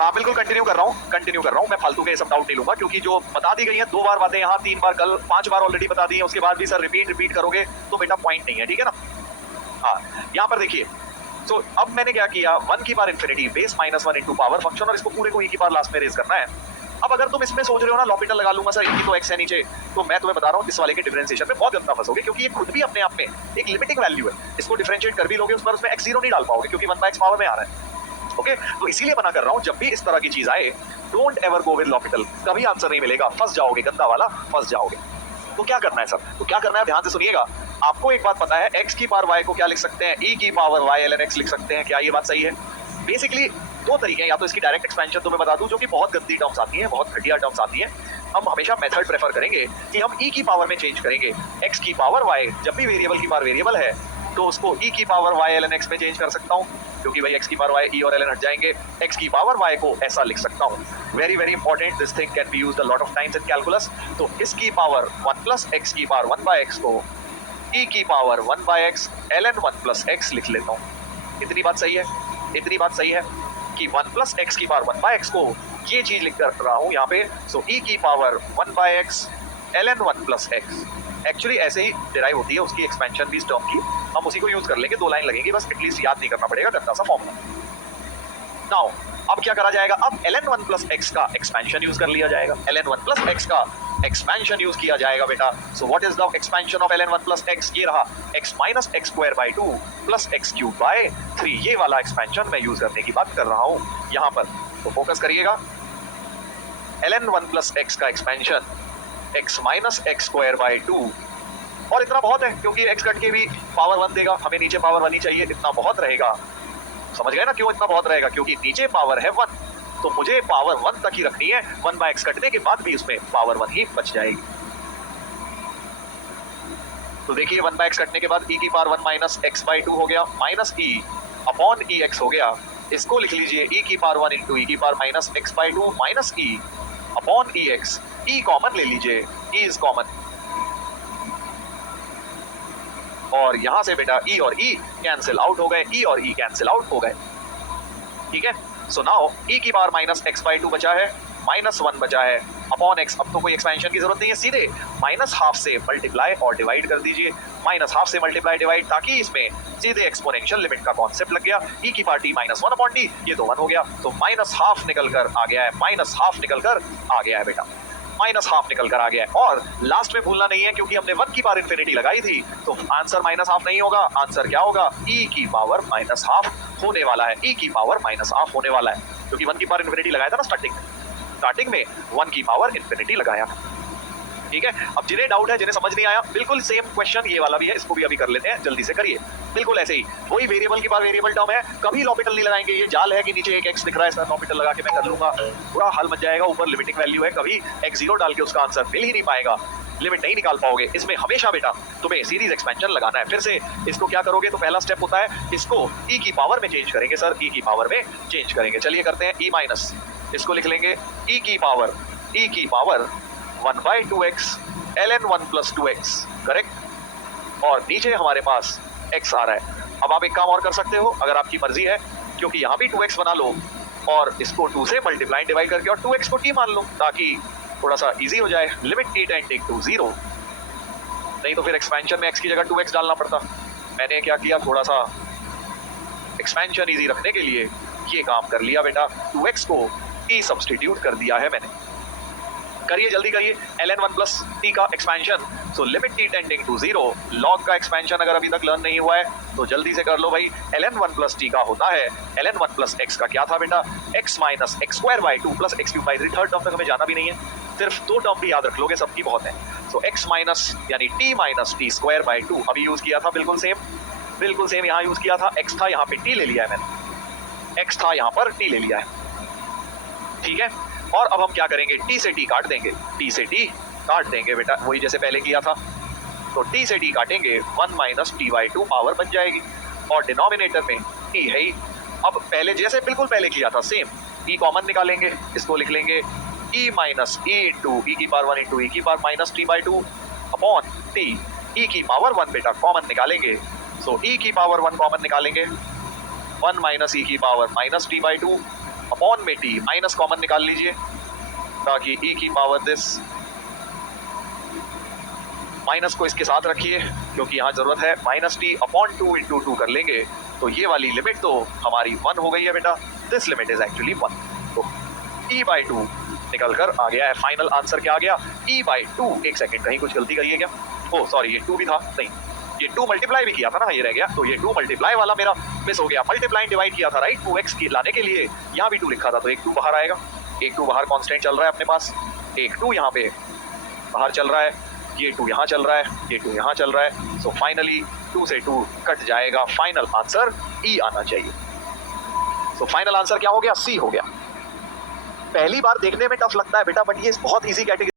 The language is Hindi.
हाँ बिल्कुल कंटिन्यू कर रहा हूँ मैं फालतू के सब डाउट नहीं लूंगा, क्योंकि जो बता दी गई है 2 बार बातें यहाँ, 3 बार कल, 5 बार ऑलरेडी बता दी है, उसके बाद भी सर रिपीट करोगे तो बेटा पॉइंट नहीं है, ठीक है ना। हाँ यहाँ पर देखिए, तो अब मैंने क्या किया, 1 की power infinity base -1 into power function, और इसको पूरे को e की पावर लास्ट में रेज करना है। अब अगर तुम इसमें सोच रहे हो ना लॉपिटल लगा लूंगा सर, e की तो x है नीचे, तो मैं तुम्हें बता रहा हूँ इस वाले के डिफरेंशिएशन में बहुत गंदा फंसोगे, क्योंकि ये खुद भी अपने आप में एक लिमिटिंग वैल्यू है। इसको डिफरेंशिएट कर भी लोगे उस पर, उसमें x0 नहीं डाल पाओगे, क्योंकि 1/x पावर में आ रहा है। ओके तो इसीलिए मना कर रहा हूं, जब भी इस तरह की चीज आए don't ever go with L'Hôpital, कभी आंसर नहीं मिलेगा, फंस जाओगे, गंदा वाला फंस जाओगे। तो क्या करना है सर, तो क्या करना है ध्यान से सुनिएगा। आपको एक बात पता है, x की पावर y को क्या लिख सकते हैं, e की पावर y ln x लिख सकते हैं, क्या ये बात सही है। बेसिकली 2 तरीके हैं, या तो इसकी डायरेक्ट एक्सपेंशन तुम्हें बता दूं, जो कि बहुत गंदी टर्म्स आती है, बहुत घटिया टर्म्स आती है। हम हमेशा मेथड प्रेफर करेंगे कि हम e की पावर में चेंज करेंगे, x की पावर y, जब भी वेरिएबल की पावर वेरिएबल है तो उसको e की पावर y ln x में चेंज कर सकता हूं, क्योंकि भाई x की पावर y e और ln हट जाएंगे, x की पावर y को ऐसा लिख सकता हूं। Very very important, this thing can be used a lot of times in calculus. तो इसकी पावर 1 प्लस x की पावर 1/x को e की power 1/x ln 1 plus x लिख लेता हूं। इतनी बात सही है, इतनी बात सही है कि 1 प्लस x की पावर 1/x को ये चीज लिख कर रहा हूं यहाँ पे, सो e की power 1/x ln 1 plus x। Actually ऐसे ही डिराइव होती है उसकी एक्सपेंशन भी इस टर्म की, हम उसी को यूज कर लेंगे, 2 लाइन लगेगी बस, एटलीस्ट याद नहीं करना पड़ेगा गंदा सा फॉर्मूला। नाउ अब क्या करा जाएगा, अब ln 1 प्लस x का एक्सपेंशन यूज कर लिया जाएगा, ln 1 प्लस x का एक्सपेंशन यूज किया जाएगा बेटा। So what is the expansion of ln 1 plus x, ये रहा x minus x square by 2 plus x cube by 3, ये वाला एक्सपेंशन मैं यूज करने की बात कर रहा हूँ यहाँ पर, तो फोकस करिएगा। ln 1 प्लस x का expansion x minus x square by 2, और इतना बहुत है क्योंकि x कट के भी पावर 1 देगा, हमें नीचे पावर 1 ही चाहिए, इतना बहुत रहेगा। समझ गए ना क्यों इतना बहुत रहेगा, क्योंकि नीचे पावर है 1, तो मुझे पावर 1 तक ही रखनी है, 1/x कटने के बाद भी उसमें पावर 1 ही बच जाएगी। तो देखिए 1/x कटने के बाद e की पावर 1 माइनस x बाई 2 हो गया, minus e upon e x हो गया, इसको लिख लीजिए e की पावर 1 इंटू e की power minus x by 2 minus e upon e x, e common ले लीजिए, e इज कॉमन, और यहां से बेटा e और e कैंसिल आउट हो गए, e और e कैंसिल आउट हो गए, ठीक है। सो नाउ e की पावर माइनस x बाई 2 बचा है, माइनस 1 बचा है, अपॉन x, अब तो कोई एक्सपेंशन की जरूरत नहीं है, सीधे माइनस हाफ से मल्टीप्लाई और डिवाइड कर दीजिए, माइनस हाफ से मल्टीप्लाई डिवाइड, ताकि इसमें सीधे एक्सपोनेंशियल लिमिट का कॉन्सेप्ट लग गया, e की power t minus 1 upon t, ये तो 1 हो गया, तो माइनस हाफ निकल कर आ गया है, माइनस हाफ निकल कर आ गया है बेटा, माइनस हाफ निकल कर आ गया है। और लास्ट में भूलना नहीं है, क्योंकि हमने 1 की पावर इन्फिनिटी लगाई थी, तो आंसर माइनस हाफ नहीं होगा, आंसर क्या होगा, e की पावर माइनस हाफ होने वाला है, e की पावर माइनस हाफ होने वाला है, क्योंकि 1 की पावर इन्फिनिटी लगाया था ना स्टार्टिंग में 1 की पावर इन्फिनिटी लगाया, ठीक है। अब जिन्हें डाउट है, जिन्हें समझ नहीं आया, बिल्कुल सेम क्वेश्चन ये वाला भी है, इसको भी अभी कर लेते हैं, जल्दी से करिए, बिल्कुल ऐसे ही, वही वेरिएबल की बार वेरिएबल टर्म है, कभी लॉपिटल नहीं लगाएंगे, ये जाल है कि नीचे एक x दिख रहा है, सर लॉपिटल लगा के मैं कर लूंगा, पूरा हाल मच जाएगा, ऊपर लिमिटिंग वैल्यू है, कभी x0 डाल के उसका आंसर मिल ही नहीं पाएगा, लिमिट नहीं निकाल पाओगे। इसमें हमेशा बेटा तुम्हें सीरीज एक्सपेंशन लगाना है। फिर से इसको क्या करोगे, तो पहला स्टेप होता है इसको e की पावर में चेंज करेंगे, सर e की पावर में चेंज करेंगे, चलिए करते हैं, e माइनस, इसको लिख लेंगे e की power 1/2x ln 1 plus 2x, correct, और नीचे हमारे पास x आ रहा है। अब आप एक काम और कर सकते हो, अगर आपकी मर्जी है, क्योंकि यहाँ भी 2x बना लो और इसको 2 से मल्टीप्लाई डिवाइड करके और 2x को t मान लो, ताकि थोड़ा सा इजी हो जाए, लिमिट t टेंडिंग टू 0, नहीं तो फिर एक्सपेंशन में x की जगह 2x डालना पड़ता। मैंने क्या किया, थोड़ा सा एक्सपेंशन इजी रखने के लिए ये काम कर लिया बेटा, 2x को t सब्सटीट्यूट कर दिया है मैंने। करिए जल्दी करिए, ln 1 प्लस t का expansion, so limit t tending to 0, log का एक्सपेंशन अगर अभी तक लर्न नहीं हुआ है तो जल्दी से कर लो भाई, ln 1 प्लस t का होता है ln 1 प्लस x का क्या था बेटा, x minus x square by 2 plus x cube by 3, third term तक हमें जाना भी नहीं है, सिर्फ 2 टर्म भी याद रख लोगे, सबकी बहुत है। सो x माइनस यानी t minus t square by 2 अभी यूज किया था, बिल्कुल सेम यहाँ यूज किया था, x था यहाँ पे t ले लिया है मैंने, x था यहाँ पर t ले लिया है, ठीक है। और अब हम क्या करेंगे, t से t काट देंगे बेटा, वही जैसे पहले किया था, तो t से t काटेंगे, 1 माइनस t बाई 2 पावर बन जाएगी, और डिनोमिनेटर में t है ही, अब पहले जैसे बिल्कुल पहले किया था सेम, e कॉमन निकालेंगे, इसको लिख लेंगे e minus e into e की पावर 1 इंटू e की power minus t by 2 upon t, e की पावर 1 बेटा कॉमन निकालेंगे, सो e की पावर 1 कॉमन निकालेंगे, 1 माइनस e की power minus t by 2 upon में टी, माइनस कॉमन निकाल लीजिए ताकि e की पावर दिस, माइनस को इसके साथ रखिए क्योंकि यहाँ जरूरत है, माइनस टी अपॉन 2 इंटू 2 कर लेंगे तो ये वाली लिमिट तो हमारी 1 हो गई है बेटा, दिस लिमिट इज एक्चुअली 1। तो e/2 निकल कर आ गया है। फाइनल आंसर क्या आ गया, e/2। एक सेकंड, कहीं कुछ गलती करी है क्या? ओ सॉरी, ये 2 भी था, नहीं ये 2 मल्टीप्लाई भी किया था ना, ये रह गया, तो ये 2 मल्टीप्लाई वाला मेरा मिस हो गया। मल्टीप्लाई डिवाइड किया था राइट, 2x की लाने के लिए यहाँ भी 2 लिखा था तो एक 2 बाहर आएगा, एक 2 बाहर कांस्टेंट चल रहा है अपने पास, एक 2 यहाँ पे बाहर चल रहा है, ये 2 यहाँ चल रहा है, ये 2 यहाँ चल रहा है। सो फाइनली 2 से 2 कट जाएगा, फाइनल आंसर ई आना चाहिए। सो फाइनल आंसर क्या हो गया, सी हो गया। पहली बार देखने में टफ लगता है बेटा, बट ये बहुत इजी कैटेगरी